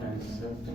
65,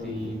3,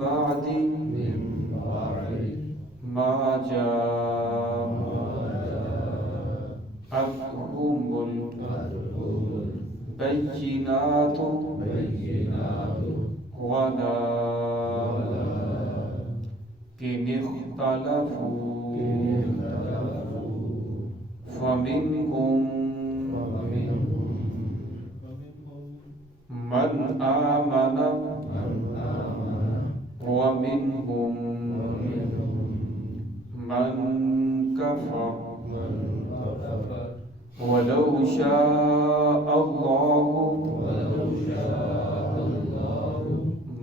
بعد ما جاءتهم البينات ولكن اختلفوا فمنهم من آمن ومنهم من كفر ولو شاء الله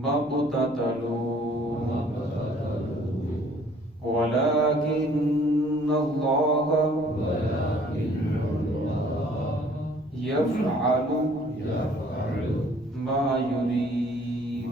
ما اقتتلوا ولكن الله يفعل ما يريد.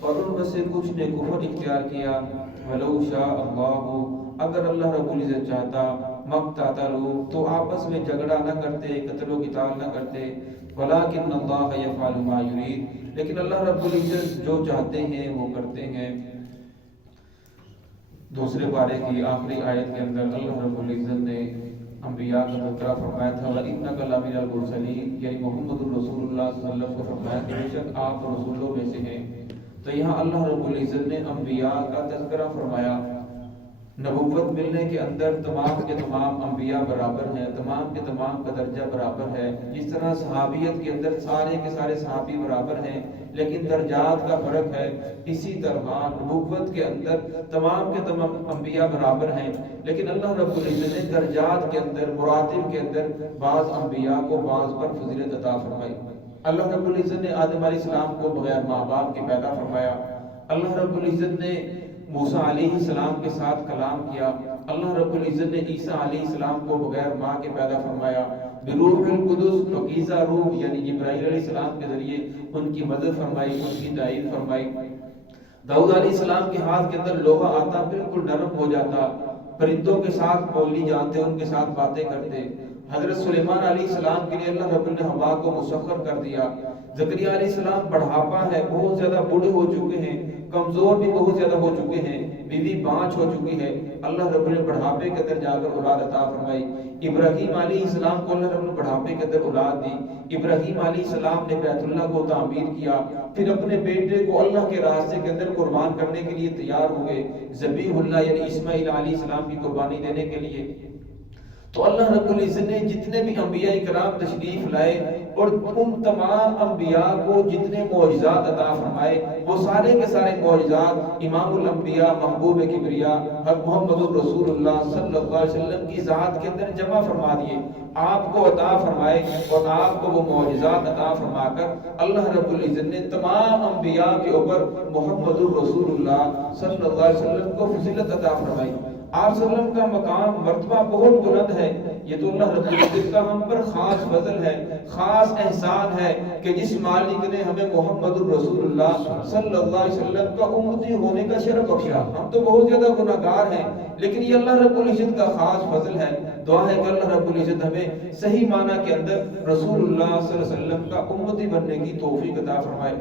اور ان میں سے کچھ نے کفر اختیار کیا. ولو شاء اللہ، اگر اللہ رب العزت چاہتا، مقتتلوا، تو آپس میں جھگڑا نہ کرتے، قتل و قتال نہ کرتے. ولکن اللہ یفعل ما یرید، لیکن اللہ رب العزت جو چاہتے ہیں وہ کرتے ہیں. دوسرے پارے کی آخری آیت کے اندر اللہ رب العزت نے انبیاء کا تذکرہ فرمایا تھا. وَإِنَّكَ لَمِنَ الْمُرْسَلِينَ، یعنی محمد الرسول اللہ صلی اللہ علیہ وسلم کو فرمایا کہ بے شک آپ رسولوں میں سے ہیں. تو یہاں اللہ رب العزت نے انبیاء کا تذکرہ فرمایا. نبوت ملنے کے اندر تمام کے تمام انبیاء برابر ہیں، تمام کے تمام کا درجہ برابر ہے. جس طرح صحابیت کے اندر سارے کے سارے صحابی برابر ہیں لیکن درجات کا فرق ہے، اسی طرح نبوت کے اندر تمام کے تمام انبیاء برابر ہیں لیکن اللہ رب العزت نے درجات کے اندر، مراتب کے اندر بعض انبیاء کو بعض پر فضیلت عطا فرمائی. اللہ رب العزت نے آدم علیہ السلام کو بغیر ماں باپ کے پیدا فرمایا. اللہ رب العزت نے موسیٰ علیہ السلام کے ساتھ کلام کیا. اللہ رب العزت نے عیسیٰ علیہ السلام کو بغیر ماں کے پیدا فرمایا. بروح القدس، پاکیزہ روح یعنی جبرائیل علیہ السلام کے ذریعے ان کی مدد فرمائی، ان کی تائید فرمائی. داؤد علیہ السلام کے ہاتھ کے اندر لوہا آتا، بالکل نرم ہو جاتا، پرندوں کے ساتھ بولی جانتے، ان کے ساتھ باتیں کرتے. حضرت سلیمان علیہ السلام کے لیے اللہ رب نے ہوا کو مسخر کر دیا. زکریا علیہ السلام بڑھاپا ہے، بہت زیادہ بوڑھے ہو چکے ہیں، کمزور بھی بہت زیادہ ہو چکے ہیں، بیوی بانجھ ہو چکی ہے. اللہ رب نے بڑھاپے کے اندر جا کر اولاد عطا فرمائی. ابراہیم علیہ السلام کو اللہ رب نے بڑھاپے کے اندر اولاد دی. ابراہیم علیہ السلام نے بیت اللہ کو تعمیر کیا، پھر اپنے بیٹے کو اللہ کے راستے کے اندر قربان کرنے کے لیے تیار ہوئے، ذبیح اللہ یعنی اسماعیل علیہ السلام کی قربانی دینے کے لیے. تو اللہ رب العزت نے جتنے بھی انبیاء کرام تشریف لائے اور ان تمام انبیاء کو جتنے معجزات عطا فرمائے، وہ سارے کے سارے معجزات امام الانبیاء محبوب کبریا حضرت محمد رسول اللہ صلی اللہ علیہ وسلم کی ذات کے اندر جمع فرما دیے، آپ کو عطا فرمائے. اور آپ کو وہ معجزات عطا فرما کر اللہ رب العزت نے تمام انبیاء کے اوپر محمد رسول اللہ صلی اللہ علیہ وسلم کو فضیلت عطا فرمائی. آپ صلی اللہ علیہ وسلم کا مقام مرتبہ بہت بلند ہے. یہ تو اللہ رب العزت کا ہم پر خاص فضل ہے، خاص احسان ہے کہ جس مالک نے ہمیں محمد رسول اللہ صلی اللہ علیہ وسلم کا امتی ہونے کا شرف بخشا. ہم تو بہت زیادہ گناہگار ہیں لیکن یہ اللہ رب العزت کا خاص فضل ہے. دعا ہے کہ اللہ رب العزت ہمیں صحیح معنی کے اندر رسول اللہ صلی اللہ علیہ وسلم کا امتی بننے کی توفیق عطا فرمائے.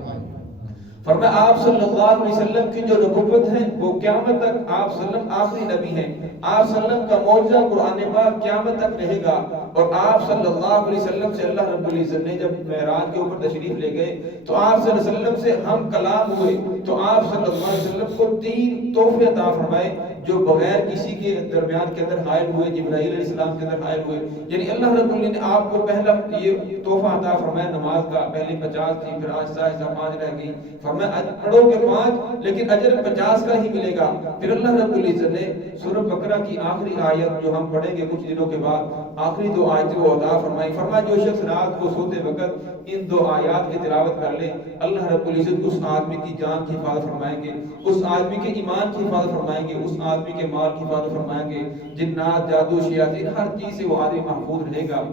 فرمایا آپ صلی اللہ علیہ وسلم کی جو نبوت ہے وہ قیامت تک آپ صلی اللہ علیہ وسلم آخری نبی ہیں. آپ صلی اللہ علیہ وسلم کا معجزہ قرآن پاک قیامت تک رہے گا. اور آپ صلی اللہ علیہ وسلم سے اللہ رب العزت نے جب معراج کے اوپر تشریف لے گئے تو آپ صلی اللہ علیہ وسلم سے ہم کلام ہوئے تو آپ صلی اللہ علیہ وسلم کو 3 تحفے عطا فرمائے جو بغیر کسی کے درمیان کے اندر حائل ہوئے، جبرائیل علیہ السلام کے اندر حائل ہوئے. یعنی اللہ رب العزت نے آپ کو پہلا یہ تحفہ عطا فرمایا نماز کا. پہلی 50 تھی، پھر آہستہ آہستہ 5 رہ گئی. فرمایا پڑھو گے 5 لیکن اجر 50 کا ہی ملے گا. پھر اللہ رب العزت نے سورہ بقرہ کی آخری آیت جو ہم پڑھیں گے کچھ دنوں کے بعد، آخری 2 آیتیں وہ عطا فرمائی. فرمایا جو شخص رات کو سوتے وقت ان 2 آیات کی تلاوت کر لے، اللہ رب العزت اس آدمی کی جان کی حفاظت فرمائیں گے، اس آدمی کے ایمان کی حفاظت فرمائیں گے، اس آدمی کے مال کی حفاظت فرمائیں گے. جنات، جادو، شیاطین، ہر چیز سے وہ آدمی محفوظ رہے گا.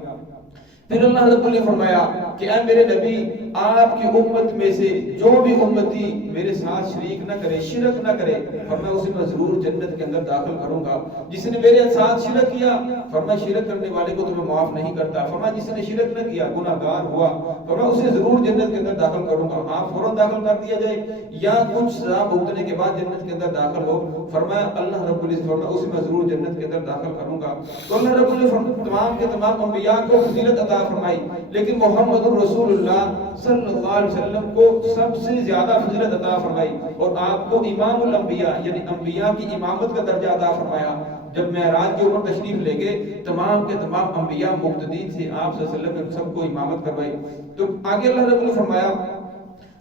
پھر اللہ رب العزت نے فرمایا کہ اے میرے نبی، آپ کی امت میں سے جو بھی امتی میرے ساتھ شریک نہ کرے، شرک نہ کرے، فرمایا اسے میں ضرور جنت کے اندر داخل کروں گا. جس نے میرے ساتھ شرک کیا، فرمایا شرک کرنے والے کو تو میں معاف نہیں کرتا. فرمایا جس نے شرک نہ کیا، گناہگار ہوا، فرمایا اسے ضرور جنت کے اندر داخل کروں گا. ہاں فوراً داخل کر دیا جائے یا کچھ سزا بھگتنے کے بعد جنت کے اندر داخل ہو، فرمایا اللہ رب العزت فرمایا اسے میں ضرور جنت کے اندر داخل کروں گا. تو اللہ رب العزت تمام کے تمام انبیاء کو فضیلت عطا فرمائی لیکن محمد رسول اللہ صلی اللہ علیہ وسلم کو سب سے زیادہ فضیلت عطا فرمائی اور آپ کو امام الانبیاء یعنی انبیاء کی امامت کا درجہ عطا فرمایا. جب معراج کے اوپر تشریف لے گئے تمام کے تمام انبیاء مقتدی تھے، آپ صلی اللہ علیہ وسلم نے سب کو امامت کروائی. تو آگے اللہ رب نے فرمایا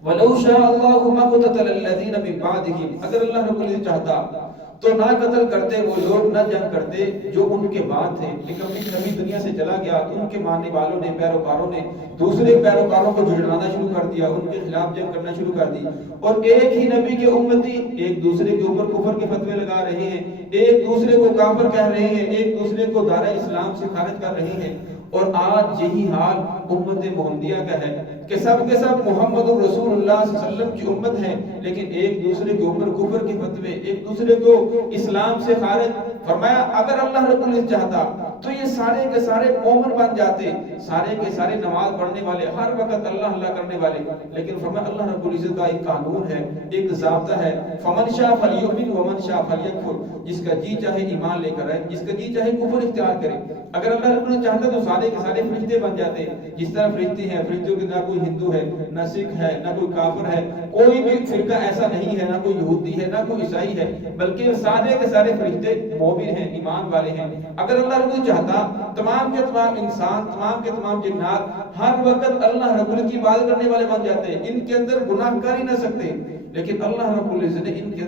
وَلَوْ شَاءَ اللَّهُ مَا قَتَلَ الَّذِينَ مِن بَعْدِهِمْ، اگر اللہ رب العزت چاہتا تو نہ قتل کرتے وہ لوگ، نہ جنگ کرتے جو ان کے بعد تھے. ایک نبی دنیا سے چلا گیا تو ان کے ماننے والوں نے، پیروکاروں نے دوسرے پیروکاروں کو جھڑانا شروع کر دیا، ان کے خلاف جنگ کرنا شروع کر دی. اور ایک ہی نبی کے امتی ایک دوسرے کے اوپر کفر کے فتوے لگا رہے ہیں، ایک دوسرے کو کافر کہہ رہے ہیں، ایک دوسرے کو دارِ اسلام سے خارج کر رہے ہیں. اور آج یہی حال امت محمدیہ کا ہے کہ سب کے سب محمد رسول اللہ صلی اللہ علیہ وسلم کی امت ہیں، لیکن ایک دوسرے کے اوپر کفر کے فتوے، ایک دوسرے کو اسلام سے خارج۔ فرمایا اگر اللہ رب العزت چاہتا تو یہ سارے کے سارے مومن بن جاتے، سارے کے سارے نماز پڑھنے والے، ہر وقت اللہ اللہ کرنے والے، لیکن فرمایا اللہ رب العزت کا ایک قانون ہے، ایک ضابطہ ہے، فمن شاء فلیؤمن ومن شاء فلیکفر، جس کا جی چاہے ایمان لے کر آئے، جس کا جی چاہے کفر اختیار کرے۔ اگر اللہ رب العزت چاہتا تو سارے کے سارے فرشتے بن جاتے، جس طرح فرشتے ہیں، فرشتوں کے نہ کوئی ہندو ہے، نہ سکھ ہے، نہ کوئی کافر ہے، کوئی بھی فرقہ ایسا نہیں ہے، نہ کوئی یہودی ہے، نہ کوئی عیسائی ہے، بلکہ سارے کے سارے فرشتے مومن ہیں، ایمان والے ہیں۔ اگر اللہ رب العزت چاہتا تمام کے تمام انسان، تمام کے تمام جنات ہر وقت اللہ رب العزت کی عبادت کرنے والے بن جاتے، ان کے اندر گناہ کر ہی نہ سکتے، لیکن اللہ رب العزت نے ان کے